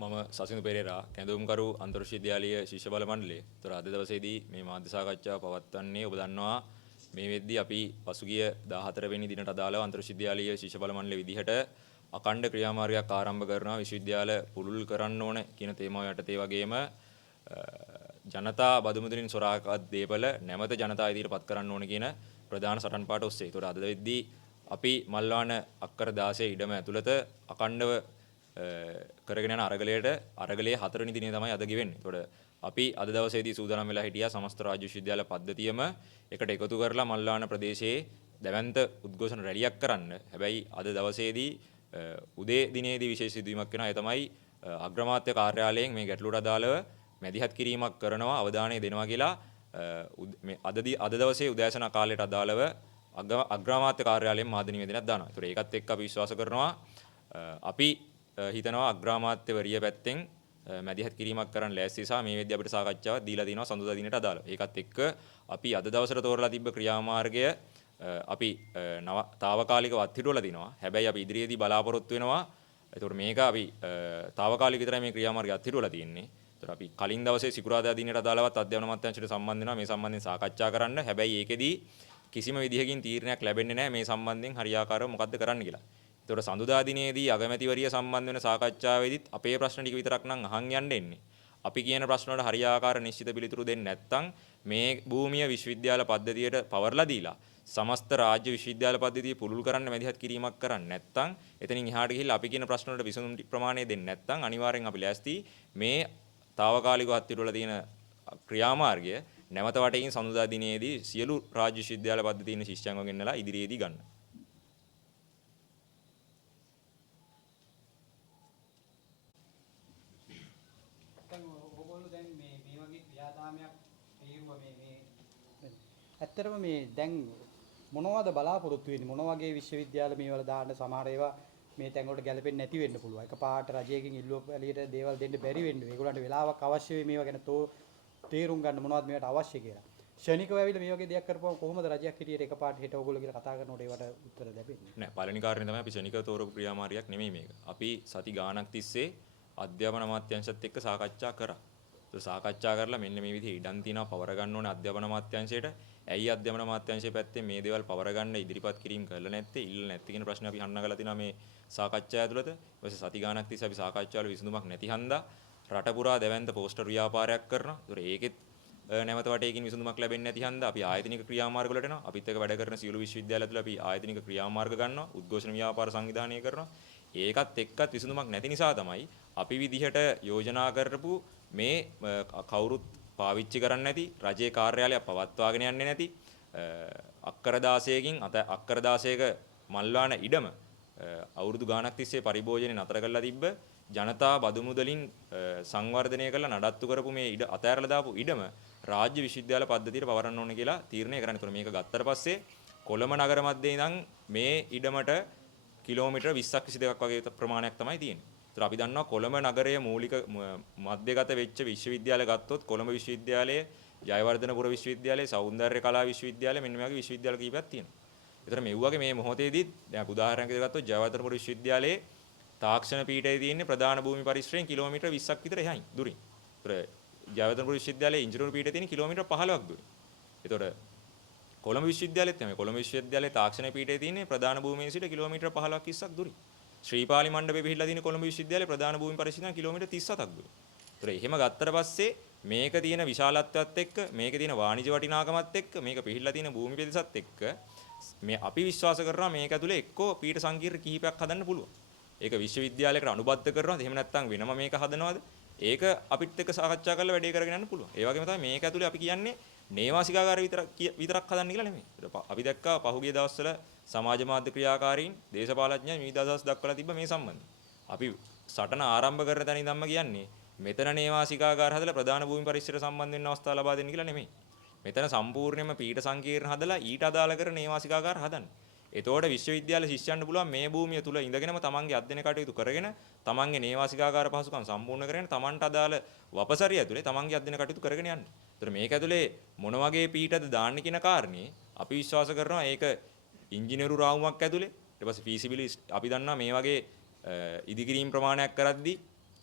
මම සසිඳු පෙරේරා කැඳවුම්කරු අන්තර්විශ්වවිද්‍යාලීය ශිෂ්‍ය බල මණ්ඩලයේ. ඒතර අද දවසේදී මේ මාධ්‍ය සාකච්ඡාව පවත්වන්නේ ඔබ දන්නවා මේ වෙද්දී අපි පසුගිය 14 වෙනි දිනට අදාළව අන්තර්විශ්වවිද්‍යාලීය ශිෂ්‍ය බල මණ්ඩලයේ විදිහට අඛණ්ඩ ක්‍රියාමාර්ගයක් ආරම්භ කරනවා විශ්වවිද්‍යාල පුළුල් කරන්න ඕන කියන තේමාව යටතේ වගේම ජනතා බදු මුදලින් සොරාගත් දේපල නැවත ජනතා ඉදිරියට පත් කරන්න ඕන කියන ප්‍රධාන සටන් පාඩ ඔස්සේ. ඒතර අද වෙද්දී අපි මල්වාන අක්කර 16 ඉඩම ඇතුළත අඛණ්ඩව කරගෙන යන අරගලයේ 4 වෙනි දිනේ තමයි අද ගෙවෙන්නේ. ඒතකොට අපි අද දවසේදී සූදානම් වෙලා හිටියා සමස්ත රාජ්‍ය විශ්වවිද්‍යාල පද්ධතියම එකට එකතු කරලා මල්ලාන ප්‍රදේශයේ දැවැන්ත උද්ඝෝෂණ රැලියක් කරන්න. හැබැයි අද දවසේදී උදේ දිනේදී විශේෂ සිදුවීමක් වෙනවා. ඒ තමයි අග්‍රාමාත්‍ය කාර්යාලයෙන් මේ ගැටලුවට අදාළව මැදිහත් කිරීමක් කරනවා අවධානය දෙනවා කියලා මේ අද දවසේ උදෑසන කාලයට අදාළව අග්‍රාමාත්‍ය කාර්යාලයෙන් මාධ්‍ය නිවේදනයක් දානවා. ඒතකොට ඒකත් එක්ක අපි විශ්වාස කරනවා අපි හිතනවා අග්‍රාමාත්‍යවරිය පැත්තෙන් මැදිහත් කිරීමක් කරන්න ලෑස්ති නිසා මේ වෙද්දී අපිට සාකච්ඡාවක් දීලා තිනවා සඳුදා දිනට අදාළව. ඒකත් එක්ක අපි අද දවසට තෝරලා තිබ්බ ක්‍රියාමාර්ගය අපි తాවකාලිකව අත්හිටුවලා තිනවා. හැබැයි අපි ඉදිරියේදී බලාපොරොත්තු වෙනවා. ඒතකොට මේක අපි తాවකාලික විතරයි මේ ක්‍රියාමාර්ගය අත්හිටුවලා තියෙන්නේ. ඒතකොට අපි කලින් දවසේ සිකුරාදා දිනට අදාළවත් අධ්‍යාපන අමාත්‍යාංශයට සම්බන්ධ වෙනවා මේ සම්බන්ධයෙන් සාකච්ඡා කරන්න. හැබැයි ඒකෙදී කිසිම විදිහකින් තීරණයක් ලැබෙන්නේ නැහැ මේ සම්බන්ධයෙන් හරියාකාරව මොකද්ද කරන්න කියලා. ඒතකොට සඳුදා දිනේදී අගමැතිවරිය සම්බන්ධ වෙන සාකච්ඡාවේදීත් අපේ ප්‍රශ්න ටික විතරක් නම් අහන් යන්න එන්නේ. අපි කියන ප්‍රශ්න වලට හරියාකාර නිශ්චිත පිළිතුරු දෙන්නේ නැත්නම් මේ භූමිය විශ්වවිද්‍යාල පද්ධතියට පවර්ලා දීලා සමස්ත රාජ්‍ය විශ්වවිද්‍යාල පද්ධතිය පුළුල් කරන්න මැදිහත් කිරීමක් කරන්නේ නැත්නම් එතනින් එහාට ගිහිල්ලා අපි කියන ප්‍රශ්න වලට විසඳුම් ප්‍රමාණය දෙන්නේ නැත්නම් අනිවාර්යෙන් අපි ලෑස්ති මේ తాවකාලිකව අත්හිටුවලා තියෙන ක්‍රියාමාර්ගය නැවත වටේකින් සඳුදා දිනේදී සියලු රාජ්‍ය විශ්වවිද්‍යාල පද්ධතියේ ශිෂ්‍යයන්ව ගෙන්නලා ඉදිරියේදී ගන්න. ඇත්තටම මේ දැන් මොනවද බලාපොරොත්තු වෙන්නේ මොන වගේ විශ්වවිද්‍යාල මේවල දාන්න සමහර ඒවා මේ තැන් වලට ගැලපෙන්නේ නැති වෙන්න පුළුවන්. එකපාරට රජයකින් ඉල්ලුව එළියට දේවල් දෙන්න බැරි වෙන්න. ඒගොල්ලන්ට වෙලාවක් අවශ්‍ය වෙයි මේවා ගැන තේරුම් ගන්න මොනවද මේවට අවශ්‍ය කියලා. ෂණිකව ඇවිල්ලා මේ වගේ දෙයක් කරපුවම කොහොමද රජයක් හිටියට එකපාරට හෙට ඕගොල්ලෝ කියලා කතා කරනකොට ඒවට උත්තර ලැබෙන්නේ? නෑ පළවෙනි කාරණේ තමයි අපි ෂණිකව තෝරපු ක්‍රියාමාර්ගයක් නෙමෙයි මේක. අපි සති ගාණක් තිස්සේ අධ්‍යාපන අමාත්‍යාංශයත් එක්ක සාකච්ඡා කරා. ඒක සාකච්ඡා කරලා මෙන්න මේ විදිහේ ඉඩම් තියෙනවා පවර ගන්න ඕනේ අධ්‍යාපන අමාත්‍යාංශයට. ඇයි අධ්‍යාපන අමාත්‍යාංශයේ පැත්තේ මේ දේවල් පවර ගන්න ඉදිරිපත් කිරීම කරලා නැත්තේ? ඉල්ල නැත්තේ කියන ප්‍රශ්නේ අපි අහන්න ගලා තිනවා මේ සාකච්ඡාව ඇතුළත. ඊට පස්සේ සති ගාණක් තිස්සේ අපි සාකච්ඡාවල විසඳුමක් නැති හන්දා රට පුරා දැවැන්ත පෝස්ටර් ව්‍යාපාරයක් කරනවා. ඒතර ඒකෙත් නැවත වටේකින් විසඳුමක් ලැබෙන්නේ නැති හන්දා අපි ආයතනික ක්‍රියාමාර්ග වලට එනවා. අපිත් එක්ක වැඩ කරන සියලු විශ්වවිද්‍යාල ඇතුළේ අපි ආයතනික ක්‍රියාමාර්ග ගන්නවා. උද්ඝෝෂණ ව්‍යාපාර සංවිධානය කරනවා. ඒකත් එක්කත් විසඳුමක් නැති නිසා තමයි අපි විදිහට යෝජනා කරපු මේ කවුරුත් පාවිච්චි කරන්නේ නැති රජයේ කාර්යාලයක් පවත්වාගෙන යන්නේ නැති අක්කර 16කින් අක්කර 16ක මල්වාන ඉඩම අවුරුදු ගාණක් තිස්සේ පරිභෝජනේ නතර කරලා තිබ්බ ජනතා බදු මුදලින් සංවර්ධනය කරලා නඩත්තු කරපු මේ ඉඩ අතෑරලා දාපු ඉඩම රාජ්‍ය විශ්වවිද්‍යාල පද්ධතියට පවරන්න ඕනේ කියලා තීරණය කරන්න. ඒතර මේක ගත්තට පස්සේ කොළඹ නගර මැදේ ඉඳන් මේ ඉඩමට කිලෝමීටර් 20ක් 22ක් වගේ ප්‍රමාණයක් තමයි තියෙන්නේ. ඒතර අපි දන්නවා කොළඹ නගරයේ මූලික මධ්‍යගත වෙච්ච විශ්වවිද්‍යාල ගත්තොත් කොළඹ විශ්වවිද්‍යාලය, ජයවර්ධනපුර විශ්වවිද්‍යාලය, සෞන්දර්ය කලා විශ්වවිද්‍යාලය මෙන්න මේ වගේ විශ්වවිද්‍යාල කීපයක් තියෙනවා. ඒතර මේ වගේ මේ මොහොතේදී දැන් උදාහරණයක් ගත්තොත් ජයවර්ධනපුර විශ්වවිද්‍යාලයේ තාක්ෂණ පීඨයේ තියෙන්නේ ප්‍රධාන භූමි පරිශ්‍රයෙන් කිලෝමීටර් 20ක් විතර එහායින් දුරින්. ඒතර ජයවර්ධනපුර විශ්වවිද්‍යාලයේ ඉංජිනේරු පීඨයේ තියෙන කිලෝමීටර් 15ක් දුරින්. ඒතර කොළඹ විශ්වවිද්‍යාලෙත් තමයි කොළඹ විශ්වවිද්‍යාලයේ තාක්ෂණ පීඨයේ තියෙන්නේ ප්‍රධාන භූමියේ සිට කිලෝමීටර් 15ක් 20ක් දුරින්. ශ්‍රීපාලි මණ්ඩපේ පිහිටලා තියෙන කොළඹ විශ්වවිද්‍යාලයේ ප්‍රධාන භූමි පරිශ්‍රයෙන් කිලෝමීටර් 37ක් දුරින්. ඒතර එහෙම ගත්තට පස්සේ මේක තියෙන විශාලත්වයත් එක්ක මේක තියෙන වාණිජ වටිනාකමත් එක්ක මේක පිහිටලා තියෙන භූමි පෙදෙසත් එක්ක මේ අපි විශ්වාස කරනවා මේක ඇතුලේ එක්කෝ පීඨ සංකීර්ණ කිහිපයක් හදන්න පුළුවන්. ඒක විශ්වවිද්‍යාලයකට අනුබද්ධ කරනවද? එහෙම නැත්නම් වෙනම මේක හදනවද? ඒක අපිත් එක්ක සාකච්ඡා කරලා වැඩේ කරගෙන යන්න පුළුවන්. ඒ වගේම තමයි මේක ඇතුලේ අපි කියන්නේ නේවාසිකාගාර විතරක් හදන්න කියලා නෙමෙයි. අපි දැක්කා පහුගිය දවස්වල සමාජ මාධ්‍ය ක්‍රියාකාරීන්, දේශපාලඥයන් විවිධ අදහස් දක්වලා තිබ්බ මේ සම්බන්ධයෙන්. අපි සටන ආරම්භ කරන තැන ඉඳන්ම කියන්නේ මෙතන නේවාසිකාගාර හදලා ප්‍රධාන භූමි පරිසරයට සම්බන්ධ වෙන්න අවස්ථාව ලබා දෙන්න කියලා නෙමෙයි. මෙතන සම්පූර්ණයෙන්ම පීඨ සංකීර්ණ හදලා ඊට අදාළ කර නේවාසිකාගාර හදන්න. එතකොට විශ්වවිද්‍යාල ශිෂ්‍යයන්ට පුළුවන් මේ භූමිය තුල ඉඳගෙනම තමන්ගේ අධ්‍යයන කටයුතු කරගෙන තමන්ගේ නේවාසිකාගාර පහසුකම් සම්පූර්ණ කරගෙන තමන්ට අදාළ වපසරිය ඇතුලේ තමන්ගේ අධ්‍යයන කටයුතු කරගෙන යන්න. ඒතර මේක ඇතුලේ මොන වගේ පීඨද දාන්න කියන කාරණේ අපි විශ්වාස කරනවා ඒක ඉංජිනේරු රාමුවක් ඇතුලේ ඊට පස්සේ feasibility අපි දන්නවා මේ වගේ ඉදිකිරීම් ප්‍රමාණයක් කරද්දී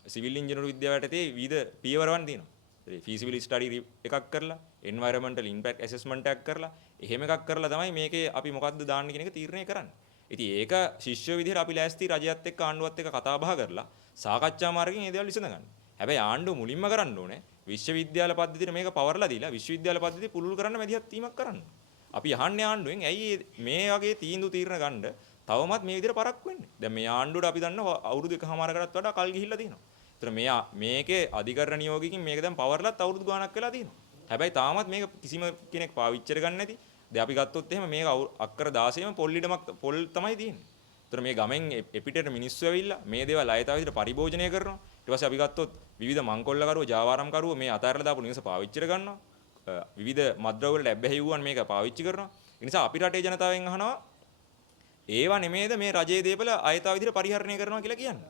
සිවිල් ඉංජිනේරු විද්‍යාව යටතේ විවිධ පියවරවන් තියෙනවා. ඒ feasibility study එකක් කරලා environmental impact assessment එකක් කරලා එහෙම එකක් කරලා තමයි මේකේ අපි මොකද්ද දාන්න කියන එක තීරණය කරන්නේ. ඉතින් ඒක ශිෂ්‍ය විදිහට අපි ලෑස්ති රජයත් එක්ක ආණ්ඩුවත් එක්ක කතා බහ කරලා සාකච්ඡා මාර්ගයෙන් මේ දේවල් විසඳගන්න. හැබැයි ආණ්ඩුව මුලින්ම කරන්න ඕනේ විශ්වවිද්‍යාල පද්ධතියට මේක පවර්ලා දීලා විශ්වවිද්‍යාල පද්ධතිය පුළුල් කරන්න මැදිහත් වීමක් කරන්න. අපි අහන්නේ ආණ්ඩුවෙන් ඇයි මේ වගේ තීන්දුව తీරන ගන්න තවමත් මේ විදිහට පරක්කු වෙන්නේ. දැන් මේ ආණ්ඩුවට අපි දන්නවා අවුරුදු එකමාරකටත් වඩා කල් ගිහිල්ලා තියෙනවා. ඒතර මේකේ අධිකරණ නියෝගිකින් මේක දැන් පවර්ලත් අවුරුදු ගාණක් වෙලා තියෙනවා. හැබැයි තාමත් මේක කිසිම කෙනෙක් පාවිච්චි කරගන්නේ නැති. දැන් අපි ගත්තොත් එහෙම මේක අක්කර 16ම පොල් ඉඩමක් පොල් තමයි තියෙන්නේ. ඒතර මේ ගමෙන් එපිටට මිනිස්සු ඇවිල්ලා මේ දේවල් අයථා විදිහට පරිභෝජනය කරනවා. ඊට පස්සේ අපි ගත්තොත් විවිධ මංකොල්ලකරුවෝ ජාවාරම්කරුවෝ මේ අතහැරලා දාපු නිවස පාවිච්චි කරගන්නවා. විවිධ මත්ද්‍රව්‍ය වලට ඇබ්බැහි වූවන් මේක පාවිච්චි කරනවා. ඒ නිසා අපි රටේ ජනතාවෙන් අහනවා ඒවා නෙමේද මේ රජයේ දේපල අයථා විදිහට පරිහරණය කරනවා කියලා කියන්නේ.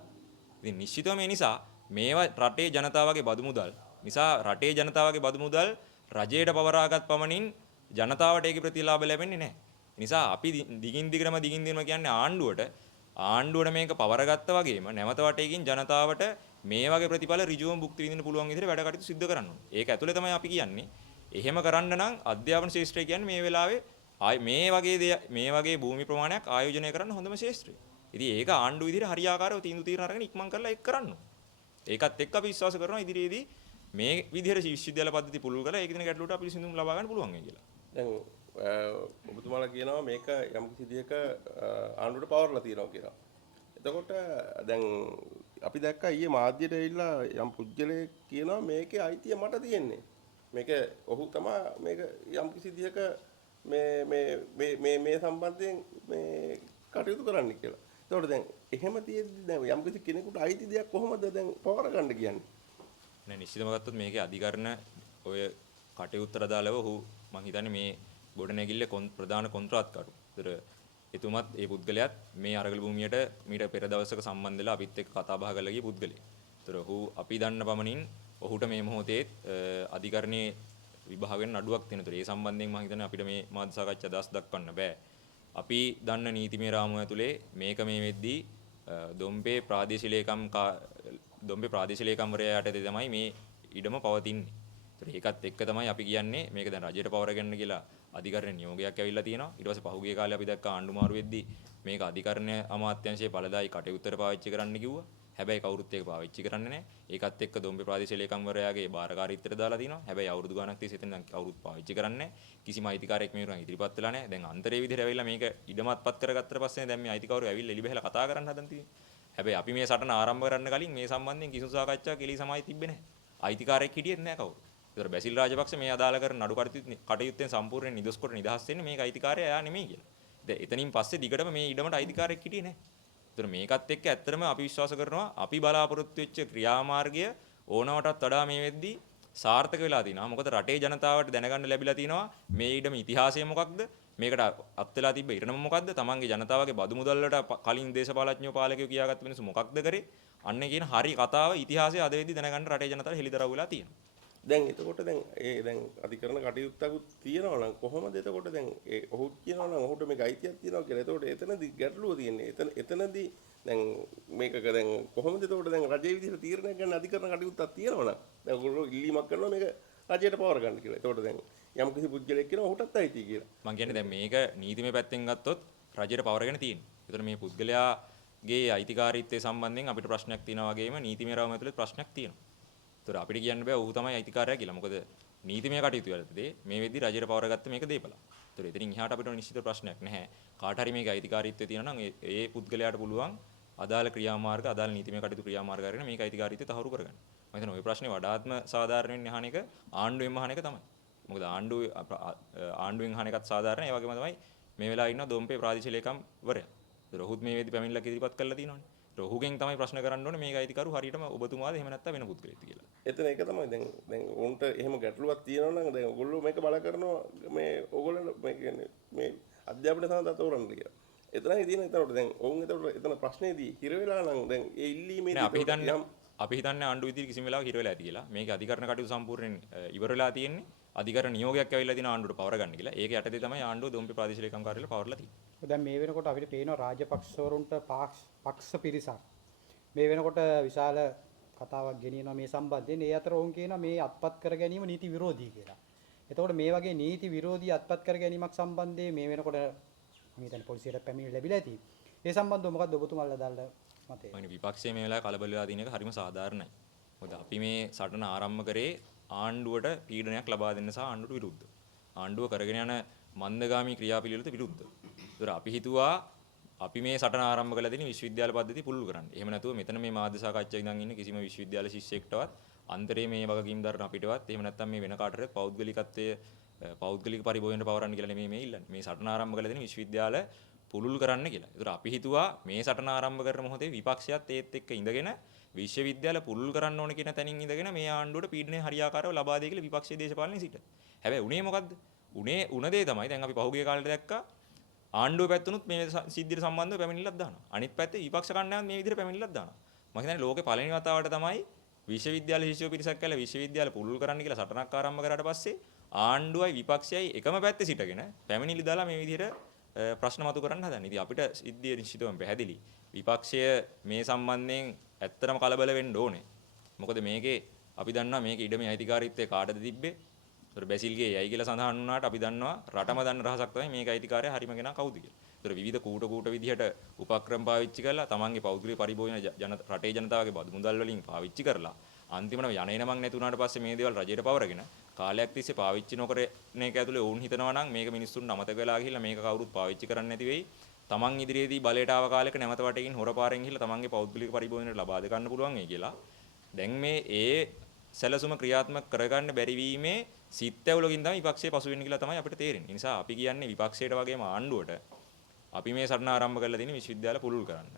ඉතින් නිශ්චිතව මේ නිසා මේවා රටේ ජනතාවගේ බදු මුදල් නිසා රටේ ජනතාවගේ බදු මුදල් රජයට පවරාගත් පමණින් ජනතාවට ඒකේ ප්‍රතිලාභ ලැබෙන්නේ නැහැ. ඒ නිසා අපි දිගින් දිගටම කියන්නේ ආණ්ඩුවට මේක පවරගත්තා වගේම නැවත වටේකින් ජනතාවට මේ වගේ ප්‍රතිඵල ඍජුවම භුක්ති විඳින්න පුළුවන් විදිහට වැඩ කටයුතු සිදු කරන්න ඕනේ. ඒක ඇතුලේ තමයි අපි කියන්නේ. එහෙම කරන්න නම් අධ්‍යාපන ශාස්ත්‍රය කියන්නේ මේ වෙලාවේ මේ වගේ භූමි ප්‍රමාණයක් ආයෝජනය කරන්න හොඳම ශාස්ත්‍රය. ඉතින් ඒක ආණ්ඩුව විදිහට හරියාකාරව තීන්දුව తీරන අරගෙන ඉක්මන් කරලා ඒක කරන්න ඕනේ. ඒකත් එක්ක අපි විශ්වාස කරනවා ඉදිරියේදී මේ විදිහට විශ්වවිද්‍යාල පද්ධතිය පුළුල් කරලා ඒක දින ගැටලුවට අපි විසඳුම් ලබා ගන්න පුළුවන් වෙයි කියලා. දැන් ඔබතුමාලා කියනවා මේක යම් කිසි දෙයක ආණ්ඩුවට පවර්ලා තියෙනවා කියලා. එතකොට දැන් අපි දැක්කා ඊයේ මාධ්‍යයට ඇවිල්ලා යම් පුජ්‍යලේ කියනවා මේකේ අයිතිය මට තියෙන්නේ. මේක ඔහු තමයි මේක යම් කිසි දෙයක මේ සම්බන්ධයෙන් මේ කටයුතු කරන්න කියලා. එතකොට දැන් එහෙම තියෙද්දි දැන් යම් කිසි කෙනෙකුට අයිති දෙයක් කොහොමද දැන් පවර ගන්න කියන්නේ? නෑ නිශ්චිතව ගත්තොත් මේකේ අධිකරණ ඔය කටයුත්තට අදාළව ඔහු මම හිතන්නේ මේ ගොඩනැගිල්ලේ ප්‍රධාන කොන්ත්‍රාත්කරු. ඒතර එතුමත් ඒ පුද්ගලයාත් මේ අරගල භූමියට මීට පෙර දවසක සම්බන්ධ වෙලා අපිත් එක්ක කතා බහ කරලා ගිය පුද්ගලයෙක්. ඒතර ඔහු අපි දන්න පමණින් ඔහුට මේ මොහොතේ අධිකරණයේ විභාගයෙන් නඩුවක් තියෙනවා. ඒ සම්බන්ධයෙන් මම හිතන්නේ අපිට මේ මාධ්‍ය සාකච්ඡා දවස් දක්වන්න බෑ. අපි දන්න නීතිමය රාමුව ඇතුලේ මේක මේ වෙද්දී දොම්පේ ප්‍රාදේශීය ලේකම්වරයා යටතේ තමයි මේ ඉඩම පවතින්නේ. ඒකත් එක්ක තමයි අපි කියන්නේ මේක දැන් රජයට පවර ගන්න කියලා අධිකරණ නියෝගයක් ඇවිල්ලා තියෙනවා. ඊට පස්සේ පහුගිය කාලේ අපි දැක්ක ආණ්ඩු මාරු වෙද්දී මේක අධිකරණ අමාත්‍යාංශයේ පළදායි කටයුත්තට පාවිච්චි කරන්න කිව්වා. හැබැයි කවුරුත් ඒක පාවිච්චි කරන්නේ නැහැ. ඒකත් එක්ක දොම්බේ ප්‍රාදේශීය ලේකම්වරයාගේ බාරකාරීත්වයට දාලා තිනවා. හැබැයි අවුරුදු ගාණක් තිස්සේ එතන කවුරුත් පාවිච්චි කරන්නේ නැහැ. කිසිම අයිතිකාරයෙක් මේ උරන් ඉදිරිපත් වෙලා නැහැ. දැන් අන්තරේ විදිහට ඇවිල්ලා මේක ඉඩමත්පත් කරගත්තට පස්සේ දැන් මේ අයිතිකවරු ඇවිල්ලා එලි බහලා කතා කරන්න හදන් තියෙන්නේ. හැබැයි අපි මේ සටන ආරම්භ කරන්න කලින් මේ සම්බන්ධයෙන් කිසිදු සාකච්ඡාවක් එලි සමායි තිබ්බේ නැහැ. අයිතිකාරයෙක් හිටියෙත් නැහැ කවුරු. ඒතර බැසිල් රාජපක්ෂ මේ අදාළ කරන නඩු කටයුත්තෙන් සම්පූර්ණයෙන් නිදොස් කොට නිදහස් වෙන්නේ මේක අයිතිකාරය එයා නෙමෙයි කියලා. දැන් එතනින් පස්සේ දිගටම මේ ඉඩමට අයිතිකාරයෙක් හිටියේ නැහැ. ඒතර මේකත් එක්ක ඇත්තටම අපි විශ්වාස කරනවා අපි බලාපොරොත්තු වෙච්ච ක්‍රියාමාර්ගය ඕනවටත් වඩා මේ වෙද්දී සාර්ථක වෙලා තිනවා. මොකද රටේ ජනතාවට දැනගන්න ලැබිලා තිනවා මේ ඉඩම ඉතිහාසය මොකක්ද? මේකට අත් වෙලා තිබ්බ ඉරණම මොකක්ද? තමන්ගේ ජනතාවගේ බදු මුදල් වලට කලින් දේශපාලඥයෝ පාලකයෝ කියාගත්ත මිනිස්සු මොකක්ද කරේ? අන්න කියන හරි කතාව ඉතිහාසය අද වෙද්දී දැනගන්න රටේ ජනතාවට හෙළිදරව් වෙලා තියෙනවා. දැන් එතකොට දැන් අධිකරණ කටයුත්තකුත් තියෙනවා නම් කොහොමද එතකොට දැන් ඔහු කියනවා නම් ඔහුට මේක අයිතියක් තියෙනවා කියලා. එතකොට එතනදී ගැටලුව තියෙන්නේ. එතනදී දැන් මේක දැන් කොහොමද එතකොට දැන් රජයේ විදිහට තීරණයක් ගන්න අධිකරණ කටයුත්තක් තියෙනවා නම් දැන් ඔයගොල්ලෝ ඉල්ලීමක් කරනවා මේක රජයට පවර ගන්න කියලා. එතකොට දැන් යම් කිසි පුද්ගලයෙක් කියනවා ඔහුටත් අයිතියි කියලා. මම කියන්නේ දැන් මේක නීතිමය පැත්තෙන් ගත්තොත් රජයට පවරගෙන තියෙනවා. ඒතර මේ පුද්ගලයාගේ අයිතිකාරීත්වය සම්බන්ධයෙන් අපිට ප්‍රශ්නයක් තියෙනවා වගේම නීතිමය රාමුව ඇතුළේ ප්‍රශ්නයක් තියෙනවා. ඒතර අපිට කියන්න බෑ ඔහු තමයි අයිතිකාරයා කියලා. මොකද නීතිමය කටයුතු වලදී මේ වෙද්දි රජයට පවරගත්ත මේක දීපල. ඒතර එතනින් එහාට අපිට නිශ්චිත ප්‍රශ්නයක් නැහැ. කාට හරි මේක අයිතිකාරීත්වය තියෙනවා නම් ඒ පුද්ගලයාට පුළුවන් අදාළ ක්‍රියාමාර්ග අදාළ නීතිමය කටයුතු ක්‍රියාමාර්ග අරගෙන මේක අයිතිකාරීත්වය තහවුරු කරගන්න. මම හිතනවා ওই ප්‍රශ්නේ වඩාත්ම සාධාරණ වෙන්නේ අහන එක ආණ්ඩුවෙන්ම අහන එක තමයි. මොකද ආණ්ඩුවෙන් අහන එකත් සාධාරණ. ඒ වගේම තමයි මේ වෙලාවේ ඉන්න දොම්පේ ප්‍රාදේශීය ලේකම්වරයා. ඒතර ඔහුත් මේ වෙද්දි පැමිණිල්ලක් ඉදිරිපත් කරලා තියෙනවානේ. ඔහුගෙන් තමයි ප්‍රශ්න කරන්න ඕනේ මේක අයිතිකරු හරියටම ඔබතුමාද එහෙම නැත්නම් වෙන පුද්ගලයෙක්ද කියලා. එතන ඒක තමයි දැන් උන්ට එහෙම ගැටලුවක් තියෙනවා නම් දැන් ඔයගොල්ලෝ මේක බල කරනවා මේ ඔයගොල්ලෝ මේ කියන්නේ මේ අධ්‍යාපන සඳහා තෝරන්න කියලා. එතනයි තියෙන එතකොට දැන් ඔවුන් එතන ප්‍රශ්නේදී හිර වෙලා නම් දැන් ඒ ඉල්ලීමේදී අපි හිතන්නේ ආණ්ඩුව විදිහට කිසිම වෙලාවක හිර වෙලා ඇති කියලා. මේක අධිකරණ කටයුතු සම්පූර්ණයෙන් ඉවර වෙලා තියෙන්නේ. අධිකරණ නියෝගයක් ඇවිල්ලා තියෙන ආණ්ඩුවට පවර ගන්න කියලා. ඒක යටතේ තමයි ආණ්ඩුව දොම්පේ ප්‍රාදේශීය ලේකම් කාර්යාලය පවර්ලා තියෙන්නේ. දැන් මේ වෙනකොට අපිට පේනවා රාජපක්ෂවරුන්ට පක්ෂ පිරිසක් මේ වෙනකොට විශාල කතාවක් ගෙනියනවා මේ සම්බන්ධයෙන්. ඒ අතර ඔවුන් කියනවා මේ අත්පත් කර ගැනීම නීති විරෝධී කියලා. එතකොට මේ වගේ නීති විරෝධී අත්පත් කර ගැනීමක් සම්බන්ධයෙන් මේ වෙනකොට මම හිතන්නේ පොලිසියට පැමිණිලි ලැබිලා ඇති. ඒ සම්බන්ධව මොකක්ද ඔබතුමාලා දාලා මතය? මම විපක්ෂයේ මේ වෙලාවේ කලබල වෙලා තියෙන එක හරිම සාධාරණයි. මොකද අපි මේ සටන ආරම්භ කරේ ආණ්ඩුවට පීඩනයක් ලබා දෙන්න සහ ආණ්ඩුවට විරුද්ධව. ආණ්ඩුව කරගෙන යන මන්දගාමී ක්‍රියාපිළිවෙලට විරුද්ධව. ඒතර අපි හිතුවා අපි මේ සටන ආරම්භ කළ දෙන විශ්වවිද්‍යාල පද්ධතිය පුළුල් කරන්න. එහෙම නැතුව මෙතන මේ මාධ්‍ය සාකච්ඡාවේ ඉඳන් ඉන්න කිසිම විශ්වවිද්‍යාල ශිෂ්‍යයෙක්ටවත් අන්තරේ මේ වගකීම් දරන අපිටවත් එහෙම නැත්නම් මේ වෙන කාටවත් පෞද්ගලික පරිභෝජනයට පවරන්න කියලා නෙමෙයි මේ ඉල්ලන්නේ. මේ සටන ආරම්භ කළ දෙන විශ්වවිද්‍යාල පුළුල් කරන්න කියලා. ඒතර අපි හිතුවා මේ සටන ආරම්භ කරන මොහොතේ විපක්ෂයත් ඒත් එක්ක ඉඳගෙන විශ්වවිද්‍යාල පුළුල් කරන්න ඕන කියන තැනින් ඉඳගෙන මේ ආණ්ඩුවට පීඩනය හරියාකාරව ලබා දෙයි කියලා විපක්ෂයේ දේශපාලනේ සිට. හැබැයි උනේ මොකද්ද? උන දේ තමයි දැන් අපි පහුගිය කාලේ දැක්කා ආණ්ඩුව පැත්තනොත් මේ සිද්ධියට සම්බන්ධව පැමිණිල්ලක් දානවා. අනිත් පැත්තේ විපක්ෂ කණ්ඩායම මේ විදිහට පැමිණිල්ලක් දානවා. මම හිතන්නේ ලෝකේ පළවෙනි වතාවට තමයි විශ්වවිද්‍යාල ශිෂ්‍යෝ පිරිසක් කියලා විශ්වවිද්‍යාල පුළුල් කරන්න කියලා සටනක් ආරම්භ කරාට පස්සේ ආණ්ඩුවයි විපක්ෂයයි එකම පැත්තේ සිටගෙන පැමිණිලි දාලා මේ විදිහට ප්‍රශ්න මතු කරන්න හදන්නේ. ඉතින් අපිට සිද්ධිය නිශ්චිතවම පැහැදිලි. විපක්ෂය මේ සම්බන්ධයෙන් ඇත්තටම කලබල වෙන්න ඕනේ. මොකද මේකේ අපි දන්නවා මේකේ ඉඩමේ අයිතිකාරීත්වය කාටද තිබ්බේ? ඒතර බැසිල්ගේ යයි කියලා සඳහන් වුණාට අපි දන්නවා රටම දන්න රහසක් තමයි මේක අයිතිකාරය හරිම කෙනා කවුද කියලා. ඒතර විවිධ කූට විදිහට උපක්‍රම පාවිච්චි කරලා තමන්ගේ පෞද්ගලික පරිභෝජන රටේ ජනතාවගේ බදු මුදල් වලින් පාවිච්චි කරලා අන්තිමට යන්නේ නමක් නැති වුණාට පස්සේ මේ දේවල් රජයට පවරගෙන කාලයක් තිස්සේ පාවිච්චි නොකරන එක ඇතුලේ වුන් හිතනවා නම් මේක මිනිස්සුන් අමතක වෙලා ගිහිල්ලා මේක කවුරුත් පාවිච්චි කරන්නේ නැති වෙයි. තමන් ඉදිරියේදී බලයට ආව කාලෙක නැවත වටේකින් හොරපාරෙන් ගිහිල්ලා තමන්ගේ පෞද්ගලික පරිභෝජනයට ලබා දෙ ගන්න පුළුවන් වෙයි කියලා. දැන් මේ සැලසුම ක්‍රියාත්මක කරගන්න බැරි වීමේ සිත්ඇවුලකින් තමයි විපක්ෂයේ පසු වෙන්නේ කියලා තමයි අපිට තේරෙන්නේ. ඒ නිසා අපි කියන්නේ විපක්ෂයට වගේම ආණ්ඩුවට අපි මේ සටන ආරම්භ කරලා තියෙන විශ්වවිද්‍යාල පුළුල් කරන්න.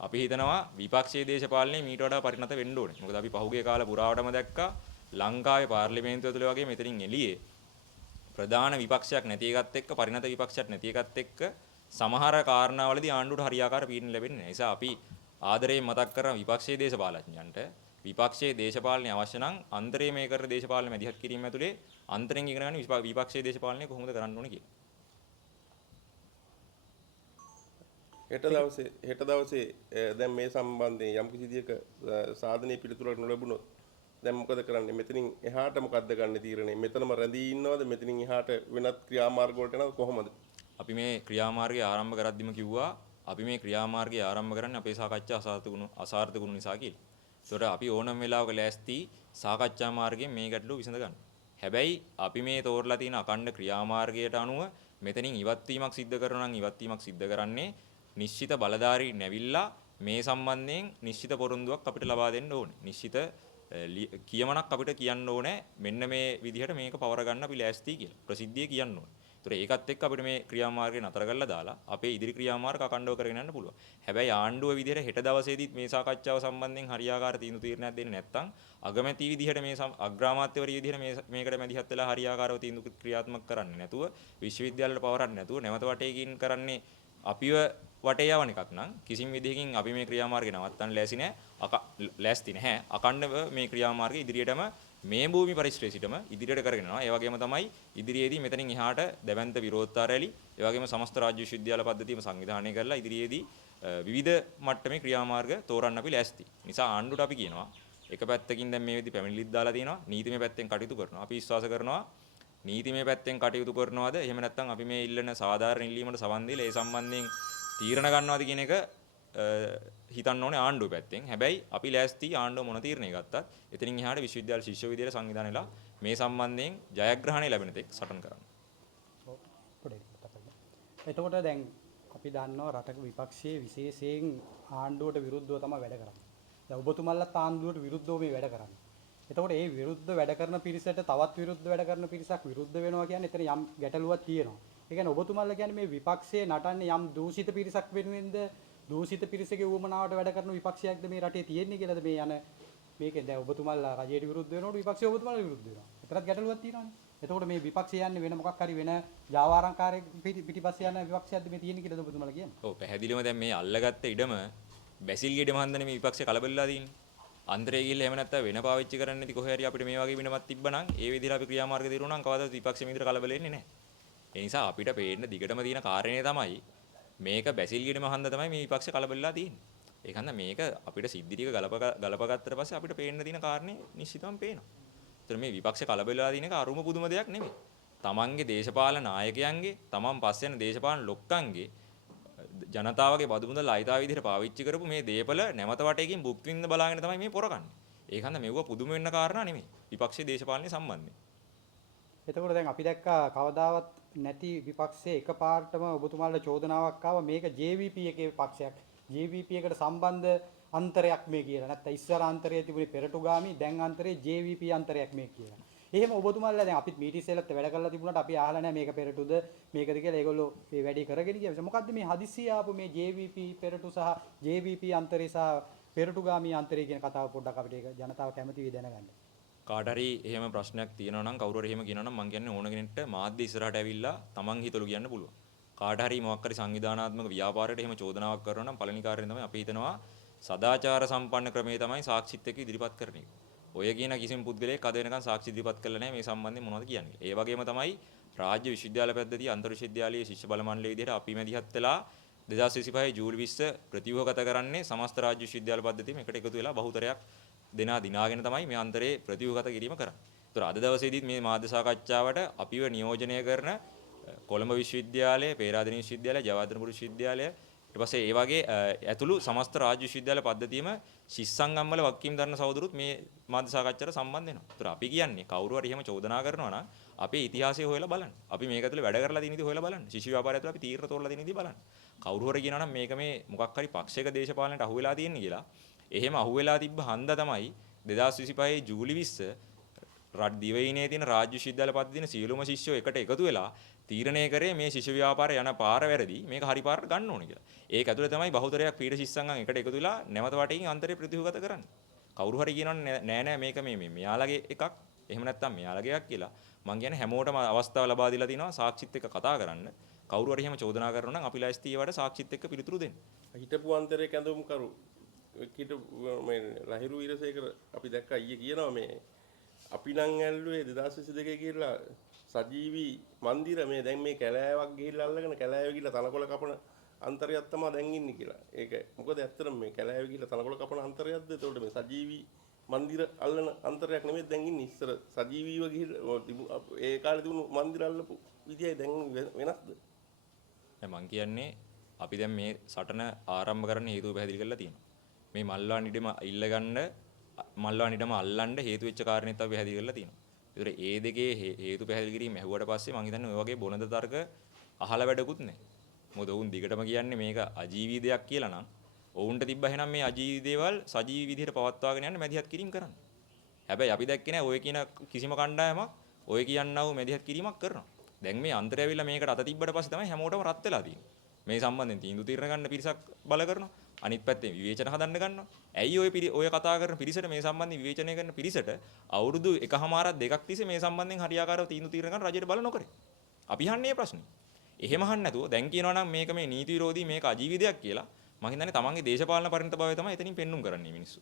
අපි හිතනවා විපක්ෂයේ දේශපාලනයේ මීට වඩා පරිණත වෙන්න ඕනේ. මොකද අපි පහුගිය කාල පුරාවටම දැක්කා ලංකාවේ පාර්ලිමේන්තුව තුළ වගේ මෙතනින් එළියේ ප්‍රධාන විපක්ෂයක් නැති එකත් එක්ක පරිණත විපක්ෂයක් නැති එකත් එක්ක සමහර කාරණාවලදී ආණ්ඩුවට හරියාකාර පීඩන ලැබෙන්නේ නැහැ. ඒ නිසා අපි ආදරයෙන් මතක් කරන විපක්ෂයේ දේශපාලඥයන්ට විපක්ෂයේ දේශපාලනය අවශ්‍ය නම් අන්තරයේ මේ කරන දේශපාලන මැදිහත් කිරීම ඇතුලේ අන්තරෙන් ඉගෙන ගන්න විපක්ෂයේ දේශපාලනය කොහොමද කරන්න ඕනේ කියලා. හෙට දවසේ දැන් මේ සම්බන්ධයෙන් යම් කිසි විදියක සාධනීය පිළිතුරක් නොලැබුණොත් දැන් මොකද කරන්නේ? මෙතනින් එහාට මොකද්ද ගන්න තීරණය? මෙතනම රැඳී ඉන්නවද? මෙතනින් එහාට වෙනත් ක්‍රියාමාර්ග වලට යනවද කොහොමද? අපි මේ ක්‍රියාමාර්ගය ආරම්භ කරද්දිම කිව්වා අපි මේ ක්‍රියාමාර්ගය ආරම්භ කරන්නේ අපේ සාකච්ඡා අසාර්ථක වුණු නිසා කියලා. ඒතකොට අපි ඕනම වෙලාවක ලෑස්ති සාකච්ඡා මාර්ගයෙන් මේ ගැටලුව විසඳ ගන්න. හැබැයි අපි මේ තෝරලා තියෙන අඛණ්ඩ ක්‍රියාමාර්ගයට අනුව මෙතනින් ඉවත් වීමක් සිද්ධ කරනවා නම් ඉවත් වීමක් සිද්ධ කරන්නේ නිශ්චිත බලධාරී නැවිල්ලා මේ සම්බන්ධයෙන් නිශ්චිත පොරොන්දුවක් අපිට ලබා දෙන්න ඕනේ. නිශ්චිත කියමනක් අපිට කියන්න ඕනේ මෙන්න මේ විදිහට මේක පවර ගන්න අපි ලෑස්ති කියලා. ප්‍රසිද්ධිය කියන්න ඕනේ. ඒතර ඒකත් එක්ක අපිට මේ ක්‍රියාමාර්ගය නතර කරලා දාලා අපේ ඉදිරි ක්‍රියාමාර්ග අඛණ්ඩව කරගෙන යන්න පුළුවන්. හැබැයි ආණ්ඩුව විදිහට හෙට දවසේදීත් මේ සාකච්ඡාව සම්බන්ධයෙන් හරියාකාර තීන්දුව දෙන්නේ නැත්නම් අගමැති විදිහට මේ අග්‍රාමාත්‍යවරිය විදිහට මේකට මැදිහත් වෙලා හරියාකාරව තීන්දුව ක්‍රියාත්මක කරන්නේ නැතුව විශ්වවිද්‍යාලවලට පවරන්නේ නැතුව නැවත වටේකින් කරන්නේ අපිව වටේ යවන එකක් නම් කිසිම විදිහකින් අපි මේ ක්‍රියාමාර්ගය නවත්තන්න ලෑස්ති නැහැ. අඛණ්ඩව මේ ක්‍රියාමාර්ගය ඉදිරියටම මේ භූමි පරිශ්‍රයේ සිටම ඉදිරියට කරගෙන යනවා. ඒ වගේම තමයි ඉදිරියේදී මෙතනින් එහාට දැවැන්ත විරෝධතා රැලි, ඒ වගේම සමස්ත රාජ්‍ය විශ්වවිද්‍යාල පද්ධතියම සංවිධානය කරලා ඉදිරියේදී විවිධ මට්ටමේ ක්‍රියාමාර්ග තෝරන්න අපි ලෑස්ති. නිසා ආණ්ඩුවට අපි කියනවා එක පැත්තකින් දැන් මේ විදිහ පැමිණිලිත් දාලා තියෙනවා. නීතිමය පැත්තෙන් කටයුතු කරනවා. අපි විශ්වාස කරනවා නීතිමය පැත්තෙන් කටයුතු කරනවාද එහෙම නැත්නම් අපි මේ ඉල්ලන සාධාරණ ඉල්ලීමකට සවන් දීලා ඒ සම්බන්ධයෙන් තීරණ ගන්නවාද කියන එක හිතන්න ඕනේ ආණ්ඩුව පැත්තෙන්. හැබැයි අපි ලෑස්ති ආණ්ඩුව මොන තීරණය ගත්තත් එතනින් එහාට විශ්වවිද්‍යාල ශිෂ්‍ය විද්‍යාල සංවිධානයලා මේ සම්බන්ධයෙන් ජයග්‍රහණය ලැබෙන තෙක් සටන් කරන්න. එතකොට දැන් අපි දන්නවා රටක විපක්ෂයේ විශේෂයෙන් ආණ්ඩුවට විරුද්ධව තමයි වැඩ කරන්නේ. දැන් ඔබතුමන්ලත් ආණ්ඩුවට විරුද්ධව මේ වැඩ කරන්නේ. එතකොට මේ විරුද්ධ වැඩ කරන පිරිසට තවත් විරුද්ධ වැඩ කරන පිරිසක් විරුද්ධ වෙනවා කියන්නේ එතන යම් ගැටලුවක් තියෙනවා. ඒ කියන්නේ ඔබතුමන්ලා කියන්නේ මේ විපක්ෂයේ නටන්නේ යම් දූෂිත පිරිසක් වෙනුවෙන්ද දූෂිත පිරිසගේ උවමනාවට වැඩ කරන විපක්ෂයක්ද මේ රටේ තියෙන්නේ කියලාද මේ යන මේකෙන් දැන් ඔබතුමන්ලා රජයට විරුද්ධ වෙනකොට විපක්ෂය ඔබතුමන්ලා විරුද්ධ වෙනවා. එතරම් ගැටලුවක් තියෙනවානේ. එතකොට මේ විපක්ෂය යන්නේ වෙන මොකක් හරි වෙන ජාවාරම්කාරයෙක් පිටිපස්සේ යන විපක්ෂයක්ද මේ තියෙන්නේ කියලාද ඔබතුමන්ලා කියන්නේ? ඔව් පැහැදිලිවම දැන් මේ අල්ලගත්ත ඉඩම බැසිල්ගේ ඉඩම හන්දනේ මේ විපක්ෂය කලබලලා තියෙන්නේ. අන්තරේ ගිහිල්ලා එහෙම නැත්නම් වෙන පාවිච්චි කරන්නේ නැති කොහේ හරි අපිට මේ වගේ විනමක් තිබ්බනම් ඒ විදිහට අපි ක්‍රියාමාර්ග දිරුණා නම් කවදාවත් විපක්ෂෙ මිදිර කලබල වෙන්නේ නැහැ. ඒ නිසා අපිට පේන්න දිගටම තියෙන කාරණේ තමයි මේක බැසිල්ගිඩම හන්ද තමයි මේ විපක්ෂ කලබලලා තියෙන්නේ. ඒක හන්ද මේක අපිට සිද්ධි ටික ගලපගත්තට පස්සේ අපිට පේන්න තියෙන කාරණේ නිශ්චිතවම පේනවා. ඒතර මේ විපක්ෂ කලබල වෙලා තියෙන එක අරුම පුදුම දෙයක් නෙමෙයි. තමන්ගේ දේශපාලන නායකයන්ගේ තමන් පස්සේ යන දේශපාලන ලොක්කන්ගේ ජනතාවගේ බදු මුදල් අයිතාව විදිහට පාවිච්චි කරපු මේ දේපල නැවත වටේකින් භුක්ති විඳින්න බලාගෙන තමයි මේ පොරකන්නේ. ඒක හන්ද මෙවුව පුදුම වෙන්න කාරණා නෙමෙයි. විපක්ෂයේ දේශපාලනයේ සම්බන්ධයෙන්. එතකොට දැන් අපි දැක්කා කවදාවත් නැති විපක්ෂයේ එකපාරටම ඔබතුමාලට චෝදනාවක් ආවා මේක JVP එකේ පක්ෂයක්. JVP එකට සම්බන්ධ අන්තරයක් මේ කියලා. නැත්නම් ඉස්සර අන්තරයේ තිබුණේ පෙරටුගාමි දැන් අන්තරයේ JVP අන්තරයක් මේ කියලා. එහෙම ඔබතුමාලා දැන් අපිත් මීටිසෙලත් වැඩ කරලා තිබුණාට අපි අහලා නැහැ මේක පෙරටුද මේකද කියලා. ඒගොල්ලෝ මේ වැඩේ කරගෙන ගියා. මොකද්ද මේ හදිස්සිය ආපු මේ JVP පෙරටු සහ JVP අන්තරේ සහ පෙරටුගාමි අන්තරේ කියන කතාව පොඩ්ඩක් අපිට ඒක ජනතාව කැමති වෙයි දැනගන්න. කාට හරි එහෙම ප්‍රශ්නයක් තියෙනවා නම් කවුරු හරි එහෙම කියනවා නම් මම කියන්නේ ඕන කෙනෙක්ට මාධ්‍ය ඉස්සරහට ඇවිල්ලා තමන් හිතලු කියන්න පුළුවන්. කාට හරි මොකක් හරි සංවිධානාත්මක ව්‍යාපාරයකට එහෙම චෝදනාවක් කරනවා නම් පළවෙනි කාර්යයෙන් තමයි අපි හිතනවා සදාචාර සම්පන්න ක්‍රමයේ තමයි සාක්ෂිත් එක්ක ඉදිරිපත් කරන එක. ඔය කියන කිසිම පුද්ගලයෙක් අද වෙනකන් සාක්ෂි ඉදිරිපත් කළා නැහැ මේ සම්බන්ධයෙන් මොනවද කියන්නේ. ඒ වගේම තමයි රාජ්‍ය විශ්වවිද්‍යාල පද්ධතිය අන්තර් විශ්වවිද්‍යාලයේ ශිෂ්‍ය බල මණ්ඩලය විදිහට අපි මැදිහත් වෙලා 2025 ජූලි 20 ප්‍රතිව්‍යුහගත කරන්නේ සමස්ත රාජ්‍ය විශ්වවිද්‍යාල පද්ධතියම එකට එකතු වෙලා බහුතරයක් දිනාගෙන තමයි මේ අන්තරේ ප්‍රතිව්‍යුහගත කිරීම කරන්නේ. ඒතර අද දවසේදීත් මේ මාධ්‍ය සාකච්ඡාවට අපිව නියෝජනය කරන කොළඹ විශ්වවිද්‍යාලය, පේරාදෙණිය විශ්වවිද්‍යාලය, ජයවර්ධනපුර විශ්වවිද්‍යාලය ඊට පස්සේ ඒ වගේ ඇතුළු සමස්ත රාජ්‍ය විශ්වවිද්‍යාල පද්ධතියම ශිෂ්‍යංගම් වල වගකීම් දරන සහෝදරුත් මේ මාධ්‍ය සාකච්ඡාවට සම්බන්ධ වෙනවා. ඒතර අපි කියන්නේ කවුරු හරි එහෙම චෝදනා කරනවා නම් අපේ ඉතිහාසය හොයලා බලන්න. අපි මේක ඇතුලේ වැඩ කරලා තියෙන ඉතින් හොයලා බලන්න. ශිෂ්‍ය ව්‍යාපාරය ඇතුලේ අපි තීරණ තෝරලා තියෙන ඉතින් බලන්න. කවුරු හරි කියනවා නම් මේක මේ මොකක් හරි පක්ෂයක දේශපාලනයට අහු වෙලා තියෙන්නේ කියලා. එහෙම අහු වෙලා තිබ්බ හන්ද තමයි 2025 ජූලි 20 රට දිවයිනේ තියෙන රාජ්‍ය විශ්වවිද්‍යාල පද්ධතියේ සියලුම ශිෂ්‍යෝ එකට එකතු වෙලා තීරණය කරේ මේ ශිෂ්‍ය ව්‍යාපාරය යන පාර වැරදි මේක හරි පාරට ගන්න ඕනේ කියලා. ඒක ඇතුලේ තමයි බහුතරයක් පීඩ ශිෂ්‍යංගම් එකට එකතු වෙලා නැවත වටේකින් අන්තරේ ප්‍රතිහුගත කරන්නේ. කවුරු හරි කියනවනේ නෑ නෑ මේක මේ මෙයාලගේ එකක් එහෙම නැත්නම් මෙයාලගේ එකක් කියලා. මං කියන්නේ හැමෝටම අවස්ථාව ලබා දීලා තිනවා සාක්ෂිත් එක්ක කතා කරන්න. කවුරු හරි එහෙම චෝදනා කරනවා නම් අපි ලෑස්ති ඒවට සාක්ෂිත් එක්ක පිළිතුරු දෙන්න. හිටපු අන්තරේ කැඳවුම් කරු මේ ලහිරු වීරසේකර අපි දැක්කා ඊයේ කියනවා මේ අපි නම් ඇල්ලුවේ 2022 කියලා සජීවී මන්දිර මේ දැන් මේ කැලෑවක් ගිහිල්ලා අල්ලගෙන කැලෑව ගිහිල්ලා තනකොළ කපන අන්තරයක් තමයි දැන් ඉන්නේ කියලා. ඒක මොකද ඇත්තටම මේ කැලෑව ගිහිල්ලා තනකොළ කපන අන්තරයක්ද? ඒතකොට මේ සජීවී මන්දිර අල්ලන අන්තරයක් නෙමෙයි දැන් ඉන්නේ. ඉස්සර සජීවීව ගිහිල්ලා ඒ කාලේ තිබුණු මන්දිර අල්ලපු විදියයි දැන් වෙනස්ද? මං කියන්නේ අපි දැන් මේ සටන ආරම්භ කරන්න හේතුව පැහැදිලි කරලා තියෙනවා. මේ මල්වාන් ඉඩම ඉල්ලගන්න මල්වාන් ඉඩම අල්ලන්න හේතු වෙච්ච කාරණේත් අපි පැහැදිලි කරලා තියෙනවා. ඒතර ඒ දෙකේ හේතු පැහැදිලි කිරීම ඇහුවට පස්සේ මං හිතන්නේ ඔය වගේ බොනද තර්ක අහලා වැඩකුත් නැහැ. මොකද ඔවුන් දිගටම කියන්නේ මේක අජීවී දෙයක් කියලා නම් ඔවුන්ට තිබ්බ එහෙනම් මේ අජීවී දේවල් සජීවී විදිහට පවත්වාගෙන යන්න මැදිහත් කිරීම කරන්න. හැබැයි අපි දැක්කේ නැහැ ඔය කියන කිසිම කණ්ඩායමක් ඔය කියන්නා වූ මැදිහත් කිරීමක් කරනවා. දැන් මේ අන්තරය ඇවිල්ලා මේකට අත තිබ්බට පස්සේ තමයි හැමෝටම රත් වෙලා තියෙන්නේ. මේ සම්බන්ධයෙන් තීන්දුව తీරන ගන්න පිරිසක් බල කරනවා. අනිත් පැත්තෙන් විවේචන හදන්න ගන්නවා. ඇයි ඔය කතා කරන පිරිසට මේ සම්බන්ධයෙන් විවේචනය කරන පිරිසට අවුරුදු එකහමාරක් දෙකක් තිස්සේ මේ සම්බන්ධයෙන් හරියාකාරව තීන්දුව తీරන ගන්න රජයට බල නොකරේ. අපි අහන්නේ ප්‍රශ්නේ. එහෙම අහන්න නැතුව දැන් කියනවා නම් මේක මේ නීති විරෝධී මේක අජීවී දෙයක් කියලා මම හිතන්නේ තමන්ගේ දේශපාලන පරිණත භාවය තමයි එතනින් පෙන්눔 කරන්නේ මිනිස්සු.